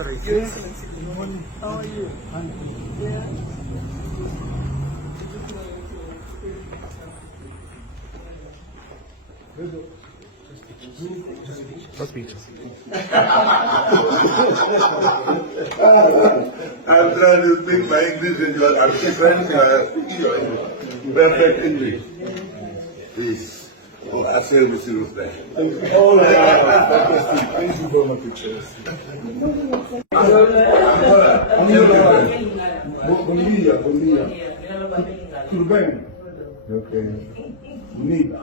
Excellency. Your Excellency, good morning. How are you? Yeah. Just speech. I'm trying to speak my English and you are trying to perfect English. Please. Oh, I say we see respect. Oh, yeah, fantastic. Thank you very much, Excellency. Bolivia. Turbine. Okay. Unida.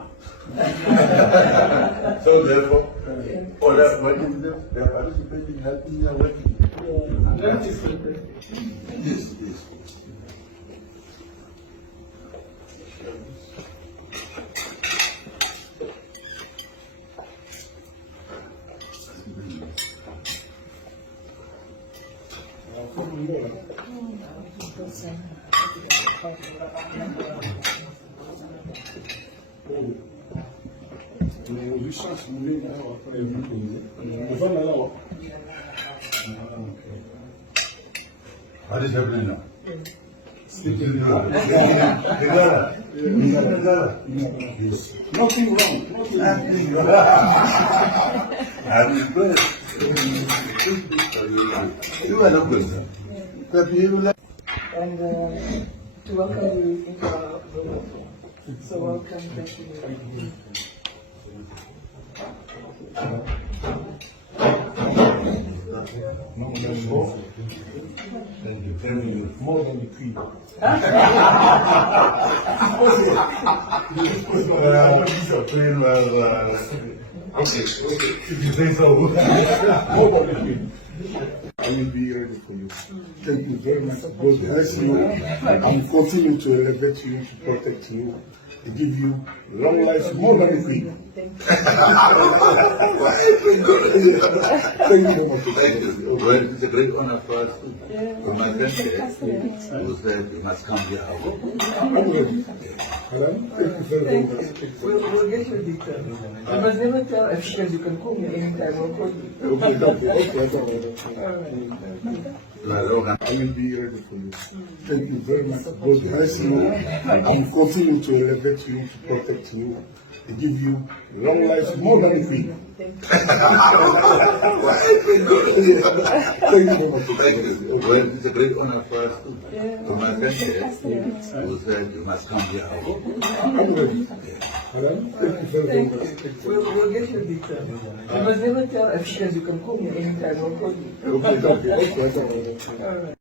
So therefore, all that money, they are participating, helping you, working. Yes. Licence, vous voulez, après, vous là. What is happening now? Yes. Nothing wrong. Nothing wrong. I'm good. You are not good, sir. And to welcome you into our program. So welcome, thank you. Thank you. More than the Queen. Okay. If you say so. More than the Queen. I will be ready for you. Thank you very much. God bless you and continue to elevate you, to protect you, to give you long life, more than the Queen. Thank you very much. Thank you. Well, it's a great honor for us. For my friend here, who said you must come here. I'm ready. Madam, thank you very much. We'll get your details. You must never tell Africans you can call me anytime. We'll call you. I will be ready for you. Thank you very much. God bless you and continue to elevate you, to protect you, to give you long life, more than the Queen. Thank you very much. Thank you. Well, it's a great honor for us. For my friend here, who said you must come here. I'm ready. Madam, thank you very much. We'll get your details. You must never tell Africans you can call me anytime. We'll call you. Okay. All right.